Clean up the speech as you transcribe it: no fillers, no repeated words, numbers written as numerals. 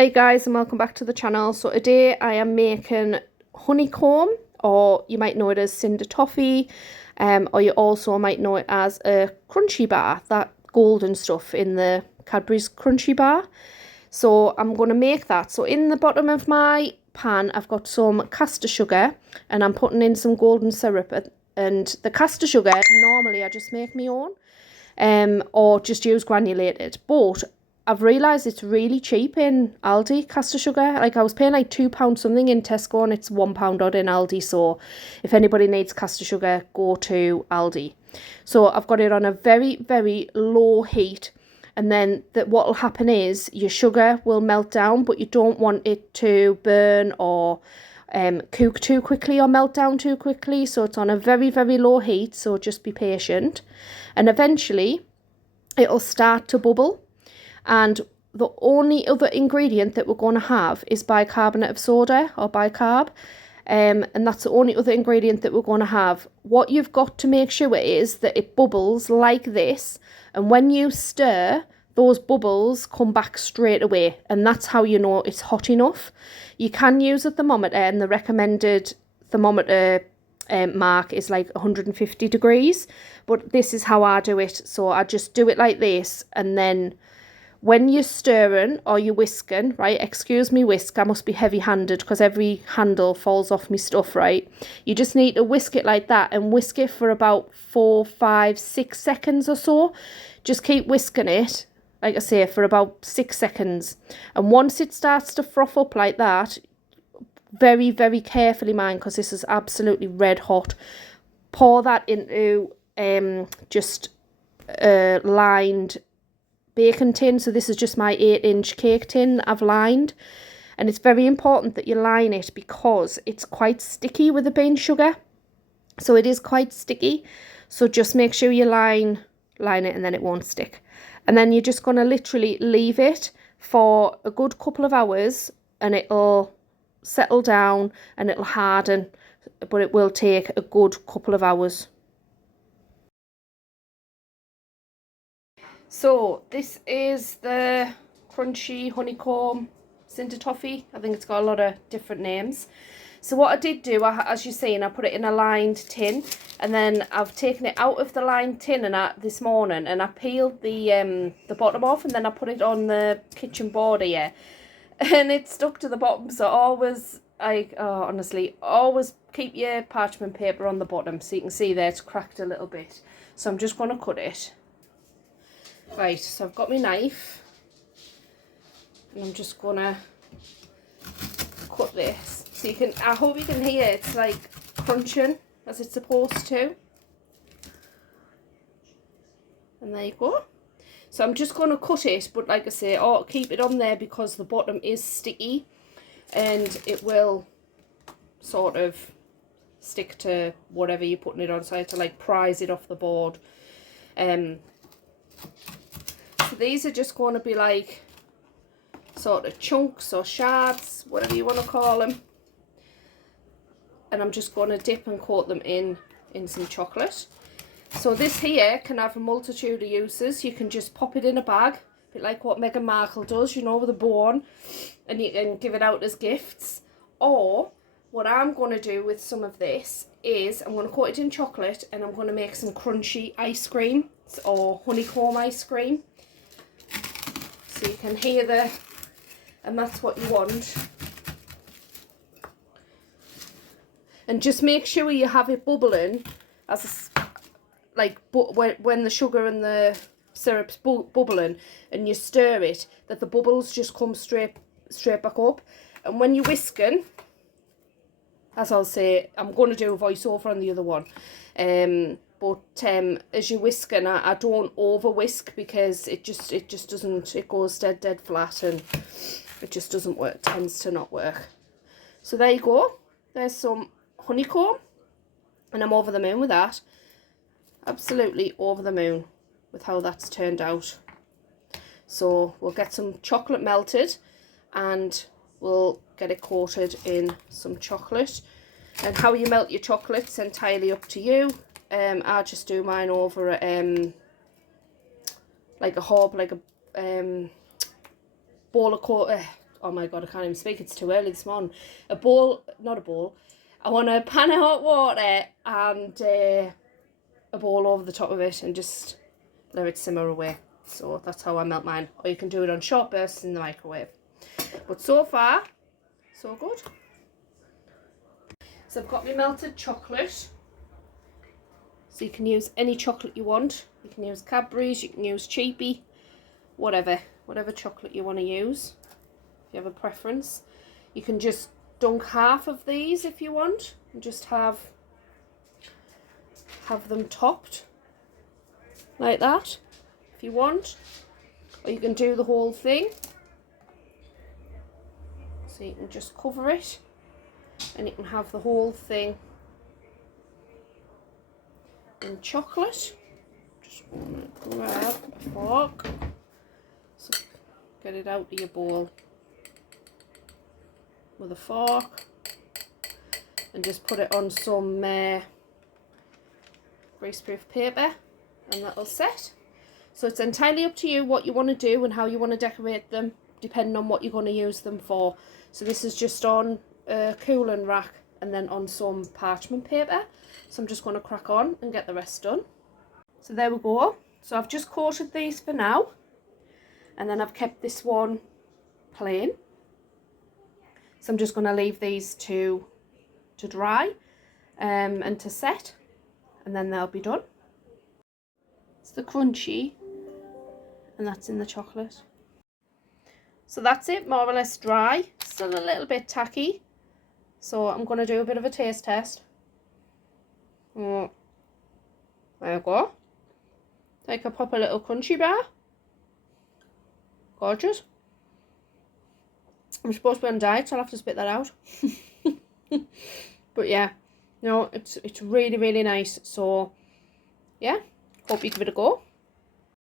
Hi guys, and welcome back to the channel. So today I am making honeycomb, or you might know it as cinder toffee, or you also might know it as a crunchie bar, that golden stuff in the Cadbury's crunchie bar. So I'm going to make that. So in the bottom of my pan I've got some caster sugar and I'm putting in some golden syrup, and the caster sugar normally I just make my own, or just use granulated, but I've realised it's really cheap in Aldi, caster sugar. Like, I was paying like £2 something in Tesco and it's £1 odd in Aldi. So if anybody needs caster sugar, go to Aldi. So I've got it on a very, very low heat. And then what will happen is your sugar will melt down, but you don't want it to burn or cook too quickly or melt down too quickly. So it's on a very, very low heat. So just be patient. And eventually it'll start to bubble. And the only other ingredient that we're going to have is bicarbonate of soda, or bicarb. And that's the only other ingredient that we're going to have. What you've got to make sure is that it bubbles like this. And when you stir, those bubbles come back straight away. And that's how you know it's hot enough. You can use a thermometer, and the recommended thermometer mark is like 150 degrees. But this is how I do it. So I just do it like this, and then when you're stirring or you're whisking, right, excuse me whisk, I must be heavy-handed because every handle falls off my stuff, right? You just need to whisk it like that, and whisk it for about 4, 5, 6 seconds or so. Just keep whisking it, like I say, for about 6 seconds. And once it starts to froth up like that, very, very carefully, mind, because this is absolutely red hot, pour that into just a lined baking tin. So this is just my 8-inch cake tin I've lined, and it's very important that you line it because it's quite sticky with the bean sugar. So it is quite sticky, so just make sure you line it, and then it won't stick. And then you're just going to literally leave it for a good couple of hours, and it'll settle down and it'll harden, but it will take a good couple of hours. So this is the crunchy honeycomb cinder toffee. I think it's got a lot of different names. So what I did do, as you've seen, I put it in a lined tin, and then I've taken it out of the lined tin this morning, and I peeled the bottom off, and then I put it on the kitchen border here, and it stuck to the bottom. So always, honestly, always keep your parchment paper on the bottom, so you can see there it's cracked a little bit. So I'm just going to cut it. Right, so I've got my knife, and I'm just gonna cut this. So you can, I hope you can hear it's like crunching as it's supposed to. And there you go. So I'm just gonna cut it, but like I say, keep it on there because the bottom is sticky and it will sort of stick to whatever you're putting it on. So I have to like prise it off the board. So these are just going to be like sort of chunks or shards, whatever you want to call them. And I'm just going to dip and coat them in some chocolate. So this here can have a multitude of uses. You can just pop it in a bag, a bit like what Meghan Markle does, you know, with a bow on, and you can give it out as gifts. Or what I'm going to do with some of this is I'm going to coat it in chocolate, and I'm going to make some crunchy ice cream or honeycomb ice cream. So you can hear and that's what you want. And just make sure you have it bubbling when the sugar and the syrup's bubbling, and you stir it, that the bubbles just come straight back up. And when you're whisking, as I'll say, I'm going to do a voiceover on the other one. But as you're whisking, I don't over whisk because it just doesn't, it goes dead flat, and it just doesn't work, tends to not work. So there you go, there's some honeycomb, and I'm over the moon with that. Absolutely over the moon with how that's turned out. So we'll get some chocolate melted, and we'll get it coated in some chocolate. And how you melt your chocolate's entirely up to you. I just do mine over like a hob, like a bowl of oh my god, I can't even speak, it's too early this morning. A bowl, not a bowl, I want a pan of hot water and a bowl over the top of it and just let it simmer away. So that's how I melt mine. Or you can do it on short bursts in the microwave. But so far, so good. So I've got my melted chocolate. So you can use any chocolate you want. You can use Cadbury's, you can use Cheapy, whatever chocolate you want to use. If you have a preference. You can just dunk half of these if you want. And just have them topped. Like that. If you want. Or you can do the whole thing. So you can just cover it. And you can have the whole thing in chocolate. Just want to grab a fork, so get it out of your bowl with a fork and just put it on some greaseproof paper and that'll set. So it's entirely up to you what you want to do and how you want to decorate them depending on what you're going to use them for. So this is just on a cooling rack and then on some parchment paper. So I'm just going to crack on and get the rest done. So there we go. So I've just coated these for now. And then I've kept this one plain. So I'm just going to leave these to dry and to set. And then they'll be done. It's the crunchie. And that's in the chocolate. So that's it, more or less dry. Still a little bit tacky. So I'm going to do a bit of a taste test. There you go. Like a proper little crunchy bar. Gorgeous. I'm supposed to be on diet, so I'll have to spit that out. But yeah, no, it's really, really nice. So yeah, hope you give it a go.